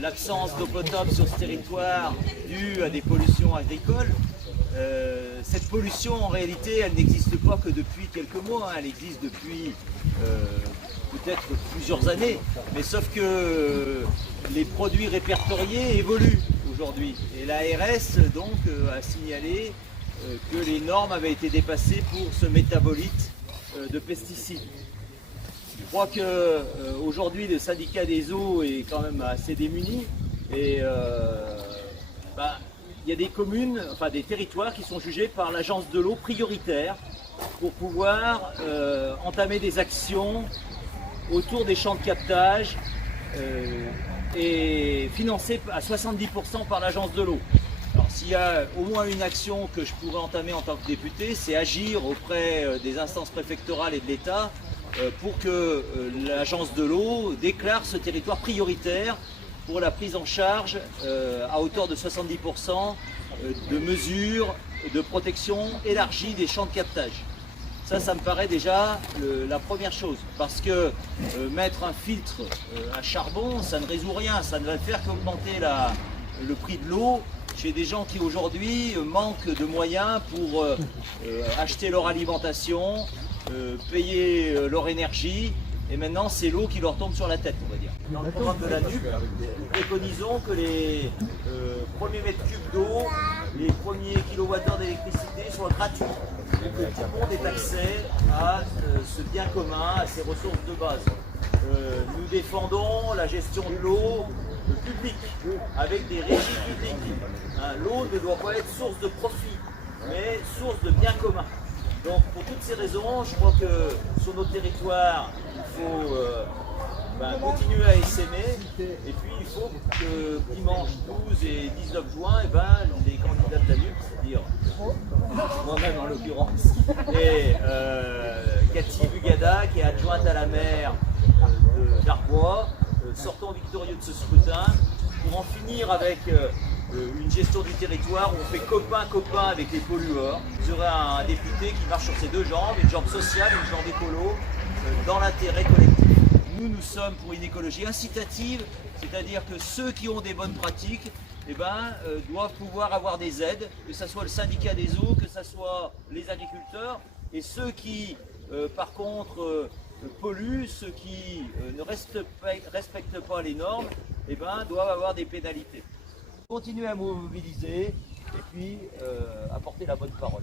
l'absence d'eau potable sur ce territoire due à des pollutions agricoles. Cette pollution, en réalité, elle n'existe pas que depuis quelques mois, hein. Elle existe depuis peut-être plusieurs années, mais sauf que les produits répertoriés évoluent aujourd'hui. Et l'ARS donc a signalé que les normes avaient été dépassées pour ce métabolite de pesticides. Je crois qu'aujourd'hui le syndicat des eaux est quand même assez démuni et il y a des communes, enfin des territoires qui sont jugés par l'agence de l'eau prioritaire pour pouvoir entamer des actions autour des champs de captage et financées à 70% par l'agence de l'eau. Alors s'il y a au moins une action que je pourrais entamer en tant que député, c'est agir auprès des instances préfectorales et de l'État pour que l'agence de l'eau déclare ce territoire prioritaire pour la prise en charge à hauteur de 70% de mesures de protection élargie des champs de captage. Ça me paraît déjà la première chose, parce que mettre un filtre à charbon, ça ne résout rien, ça ne va faire qu'augmenter le prix de l'eau chez des gens qui aujourd'hui manquent de moyens pour acheter leur alimentation, payer leur énergie, et maintenant c'est l'eau qui leur tombe sur la tête, on va dire. Dans le programme de la NUP, nous préconisons que les premiers mètres cubes d'eau, les premiers kilowattheures d'électricité soient gratuits, et que tout le monde ait accès à ce bien commun, à ces ressources de base. Nous défendons la gestion de l'eau publique, avec des régies publiques. Hein, l'eau ne doit pas être source de profit, mais source de bien commun. Donc pour toutes ces raisons, je crois que sur notre territoire, il faut continuer à essaimer, et puis il faut que dimanche 12 et 19 juin, les candidats de la NUP, c'est-à-dire moi-même en l'occurrence, et Cathy Bugada, qui est adjointe à la maire d'Arbois, sortons victorieux de ce scrutin pour en finir avec une gestion du territoire où on fait copain-copain avec les pollueurs. Vous aurez un député qui marche sur ses deux jambes, une jambe sociale, une jambe écolo, dans l'intérêt collectif. Nous sommes pour une écologie incitative, c'est-à-dire que ceux qui ont des bonnes pratiques doivent pouvoir avoir des aides, que ce soit le syndicat des eaux, que ce soit les agriculteurs, et ceux qui, par contre, polluent, ceux qui ne respectent pas les normes, doivent avoir des pénalités. Continuer à mobiliser et puis apporter la bonne parole.